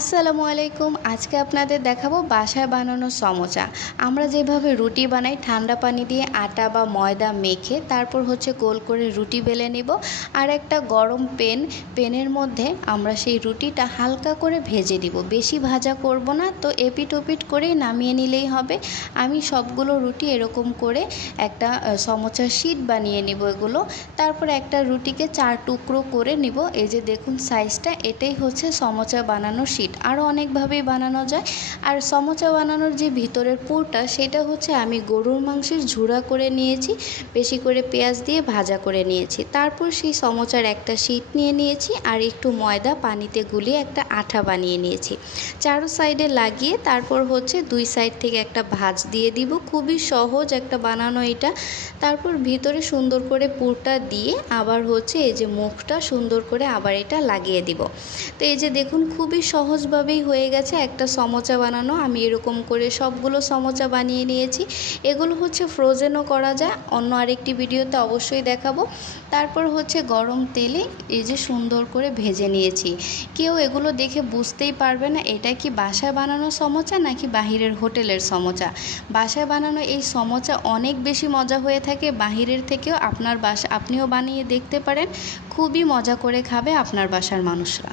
আসসালামু আলাইকুম। আজকে আপনাদের দেখাবো বাসায় বানানো সমোসা। আমরা যেভাবে রুটি বানাই ঠান্ডা পানি দিয়ে আটা বা ময়দা মেখে তারপর গোল করে রুটি বেলে নিব। আর একটা গরম পেনের মধ্যে আমরা সেই রুটিটা হালকা করে ভেজে দিব, বেশি ভাজা করব না, তো এপিট ওপিট করে নামিয়ে নিলেই হবে। আমি সবগুলো রুটি এরকম করে একটা সমোসার শীট বানিয়ে নিব এগুলো। তারপর একটা রুটিকে 4 টুকরো করে নিব। এই যে দেখুন সাইজটা, এটাই হচ্ছে সমোসা বানানোর শীট। আরও অনেকভাবেই বানানো যায়। আর সমোসা বানানোর যে ভিতরের পুরটা সেটা আমি গরুর মাংসের ঝুরা করে নিয়েছি, বেশি করে পেঁয়াজ দিয়ে ভাজা করে নিয়েছি। তারপর সেই সমোসার একটা শীট নিয়ে নিয়েছি আর একটু ময়দা পানিতে গুলিয়ে একটা আঠা বানিয়ে নিয়েছি। চারো সাইডে লাগিয়ে তারপর দুই সাইড থেকে একটা ভাঁজ দিয়ে দিব। খুবই সহজ একটা বানানো এটা। তারপর ভিতরে সুন্দর করে পুরটা দিয়ে আবার এই যে মুখটা সুন্দর করে আবার এটা লাগিয়ে দিব। তো এই যে দেখুন খুবই সহজভাবেই হয়ে গেছে একটা সমোসা বানানো। আমি এরকম করে সবগুলো সমোসা বানিয়ে নিয়েছি। এগুলো ফ্রোজেনও করা যায়, অন্য আরেকটি ভিডিওতে অবশ্যই দেখাবো। তারপর গরম তেলে এই যে সুন্দর করে ভেজে নিয়েছি। কেউ এগুলো দেখে বুঝতেই পারবে না এটা কি বাসায় বানানো সমোসা নাকি বাহিরের হোটেলের সমোসা। বাসায় বানানো এই সমোসা অনেক বেশি মজা হয়ে থাকে বাহিরের থেকেও। আপনিও বানিয়ে দেখতে পারেন, খুবই মজা করে খাবে আপনার বাসার মানুষরা।